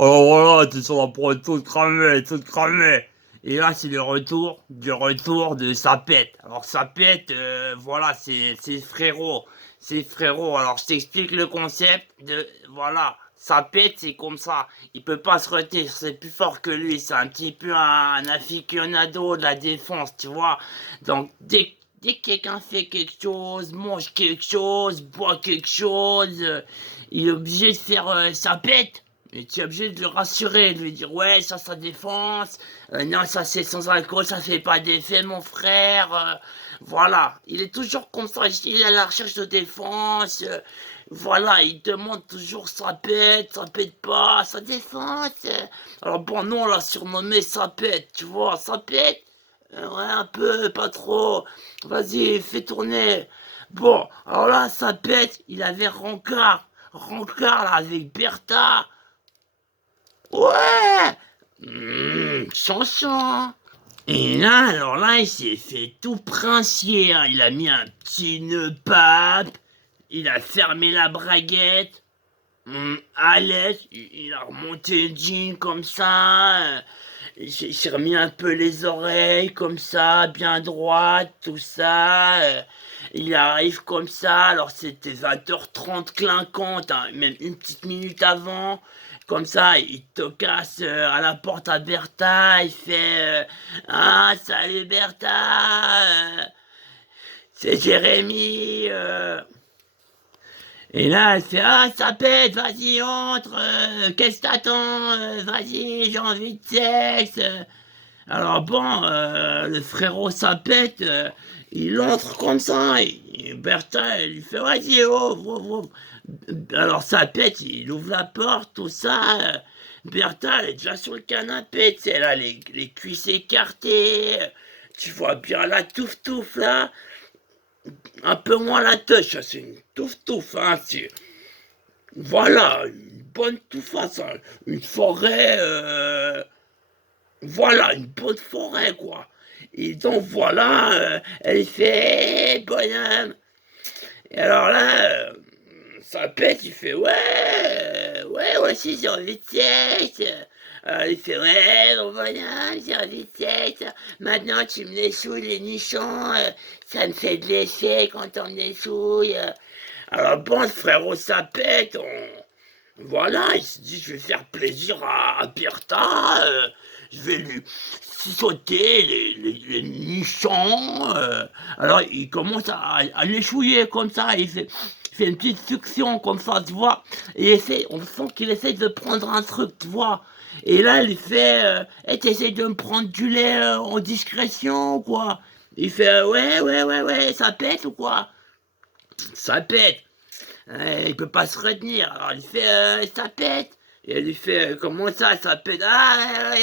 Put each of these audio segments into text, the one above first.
Alors voilà, t'es sur la pour tout cramer, tout cramer. Et là, c'est le retour, du retour de Sapette. Alors Sapette, voilà, c'est frérot. C'est frérot. Alors je t'explique le concept de, voilà, Sapette, c'est comme ça. Il peut pas se retenir, c'est plus fort que lui. C'est un petit peu un aficionado de la défense, tu vois. Donc dès que quelqu'un fait quelque chose, mange quelque chose, boit quelque chose, il est obligé de faire Sapette. Et tu es obligé de le rassurer, de lui dire ouais ça défense, non ça c'est sans alcool, ça fait pas d'effet mon frère, voilà. Il est toujours comme ça, il est à la recherche de défense, voilà, il demande toujours ça pète pas, sa défense. Alors bon, nous on l'a surnommé ça pète, tu vois, ça pète, ouais un peu, pas trop, vas-y fais tourner. Bon, alors là ça pète, il avait Rancard là avec Bertha. Ouais, chanson. Et là, alors là, il s'est fait tout princier. Hein. Il a mis un petit nœud pape. Il a fermé la braguette. À l'aise, il a remonté le jean comme ça. Il s'est remis un peu les oreilles comme ça, bien droite, tout ça. Il arrive comme ça. Alors c'était 20h30 clinquante, hein, même une petite minute avant. Comme ça, il tocasse à la porte à Bertha, il fait ah, salut Bertha, c'est Jérémy. Et là, elle fait ah, ça pète, vas-y, entre, qu'est-ce que t'attends, vas-y, j'ai envie de sexe. Alors bon, le frérot ça pète, il entre comme ça, et Bertha, elle lui fait vas-y, ouvre, ouvre, ouvre. Alors ça pète, il ouvre la porte, tout ça. Bertha, elle est déjà sur le canapé, tu sais, elle a les cuisses écartées. Tu vois bien la touffe-touffe là. Un peu moins la touche, c'est une touffe-touffe, hein. Voilà, une bonne touffe, hein, ça. Une forêt, voilà, une bonne forêt, quoi. Et donc voilà, elle fait bonhomme. Et alors là, ça pète, il fait ouais, aussi j'ai envie de sexe. Il fait ouais, bon voilà, j'ai envie de sexe. Maintenant tu me les souilles les nichons, ça me fait de l'effet quand on me les souille. Alors bon, le frérot, ça pète, voilà, il se dit je vais faire plaisir à Bertha, je vais lui sauter les nichons. Alors il commence à les chouiller comme ça, il fait une petite succion comme ça, tu vois. Et on sent qu'il essaie de prendre un truc, tu vois. Et là il fait t'essayes de me prendre du lait en discrétion ou quoi. Il fait ouais, ça pète ou quoi. Ça pète. Il peut pas se retenir. Alors il fait ça pète. Et elle lui fait comment ça pète. Ah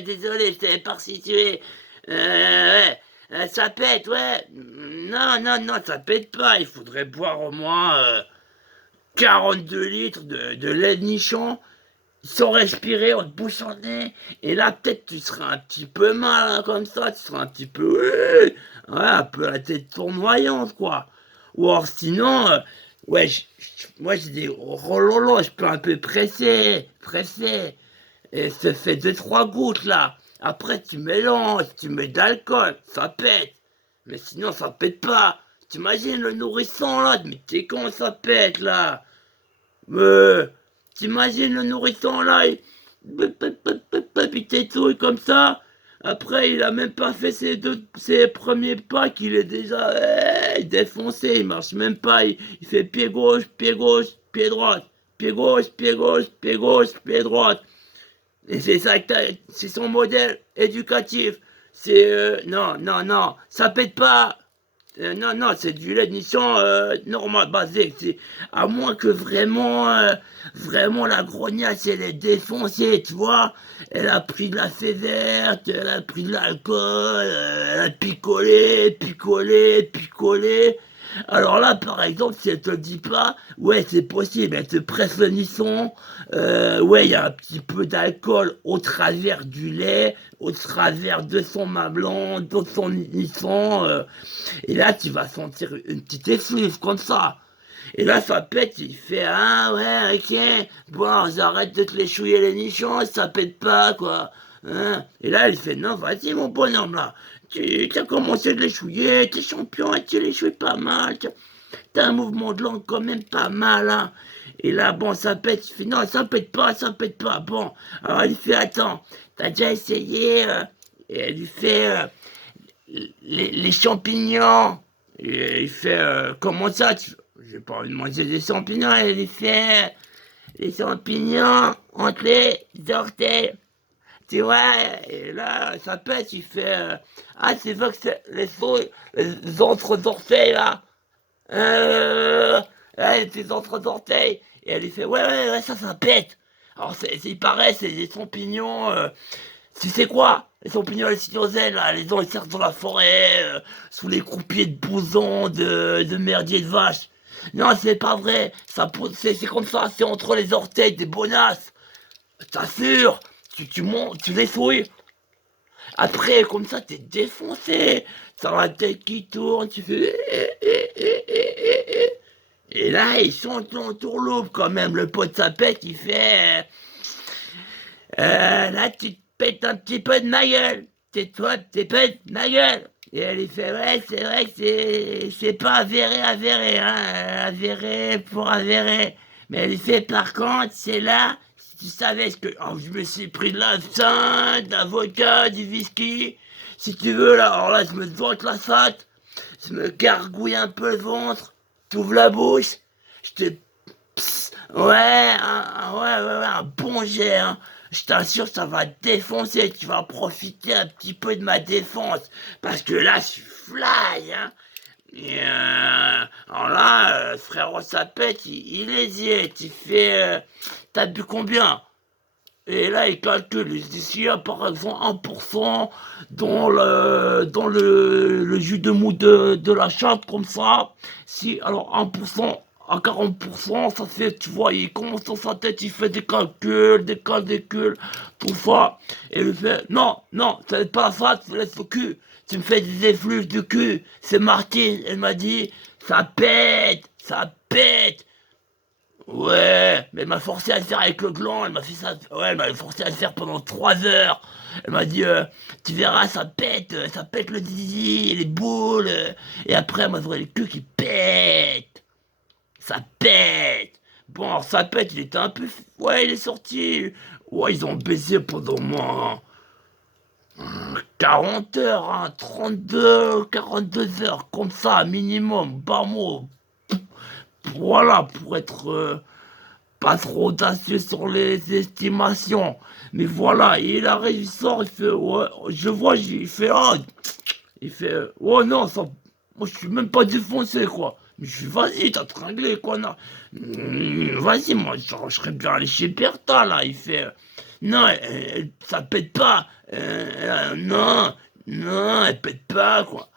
désolé, je t'avais pas resitué. Ouais, ça pète, ouais. Non, ça pète pas. Il faudrait boire au moins 42 litres de lait de nichon sans respirer, en te bouchant le nez. Et là, peut-être tu seras un petit peu mal hein, comme ça. Tu seras un petit peu. Ouais, un peu la tête tournoyante, quoi. Ou alors sinon, ouais, moi j'ai des rololo, je peux un peu presser. Et ça fait deux, trois gouttes là. Après tu mélanges, tu mets d'alcool, ça pète. Mais sinon ça pète pas. T'imagines le nourrisson là, mais t'es con ça pète là. Euh, T'imagines le nourrisson là, il t'étouille comme ça. Après, il a même pas fait ses premiers pas qu'il est déjà défoncé. Il marche même pas. Il fait pied gauche, pied droite. Pied gauche, pied gauche, pied gauche, pied droite. Et c'est ça que c'est son modèle éducatif. C'est non, ça pète pas. Non, c'est du lait de nichon normal, basique. À moins que vraiment la grognasse, elle est défoncée, tu vois. Elle a pris de la fée verte, elle a pris de l'alcool, elle a picolé. Alors là, par exemple, si elle te le dit pas, ouais, c'est possible, elle te presse le niçon, ouais, il y a un petit peu d'alcool au travers du lait, au travers de son mamelon, de son niçon, et là, tu vas sentir une petite effluve comme ça. Et là, ça pète, il fait, ah ouais, ok, bon, j'arrête de te les chouiller les nichons, ça pète pas, quoi. Hein. Et là, il fait, non, vas-y, mon bonhomme, là, tu as commencé de les chouiller, t'es champion, et tu les chouilles pas mal, t'as un mouvement de langue quand même pas mal, hein. Et là, bon, ça pète, il fait, non, ça pète pas, ça pète pas. Bon, alors il fait, attends, t'as déjà essayé, et elle lui fait, les champignons. Et il fait, comment ça, j'ai pas envie de manger des champignons. Et il fait, les champignons entre les orteils. Tu vois, et là, ça pète, il fait, ah, c'est vrai que c'est les entre-orteils, là. Ouais, tes entre-orteils. Et elle lui fait, ouais, ça pète. Alors, il paraît, c'est des champignons, tu sais quoi? Les champignons à l'cynosène, là, les gens ils servent dans la forêt, sous les croupiers de bousons, de merdier de vache. Non, c'est pas vrai, c'est comme ça, c'est entre les orteils des bonasses. T'assures, tu montes, tu les fouilles. Après, comme ça, t'es défoncé. T'as la tête qui tourne, tu fais. Et là, ils sont en tourloupe quand même. Le pot de sa pète, il fait. Là, tu te pètes un petit peu de ma gueule. Tais-toi, t'es pète ma gueule. Et elle lui fait, ouais, c'est vrai que c'est pas avéré, hein, avéré pour avéré. Mais elle lui fait, par contre, c'est là, si tu savais ce que, oh, je me suis pris de l'absinthe, de la vodka, du whisky. Si tu veux, là, alors là, je me doute la satte, je me gargouille un peu le ventre, t'ouvres la bouche, je te ouais, un bon jet, hein. Je t'assure, ça va te défoncer. Tu vas profiter un petit peu de ma défense. Parce que là, je suis fly, hein. Et alors là, frérot Sapette, il hésite. Il fait, t'as bu combien? Et là, il calcule. Il se dit, s'il y a par exemple 1% dans le jus de mou de la chatte, comme ça, si, alors 1% à 40%, ça fait, tu vois, il commence dans sa tête, il fait des calculs, tout ça. Et il fait, non, c'est pas ça, tu laisses le cul. Tu me fais des effluves de cul. C'est Martine, elle m'a dit, ça pète, ça pète. Ouais, mais elle m'a forcé à le faire avec le gland, elle m'a fait ça, ouais, elle m'a forcé à le faire pendant 3 heures. Elle m'a dit, tu verras, ça pète le zizi, les boules, et après, elle m'a donné le cul qui pète. Ça pète. Bon, alors, ça pète, il était un peu, ouais, il est sorti. Ouais, ils ont baisé pendant moins 40 heures, hein, 42 heures, comme ça, minimum, bas mot. Voilà, pour être pas trop audacieux sur les estimations. Mais voilà, il arrive, il sort, il fait, ouais, je vois, il fait, ah, il fait, oh non, ça, moi je suis même pas défoncé, quoi. Mais je suis, vas-y, t'as tringlé, quoi, non. Vas-y, moi, je serais bien allé chez Bertha, là. Il fait, non, ça pète pas. Non, elle pète pas, quoi.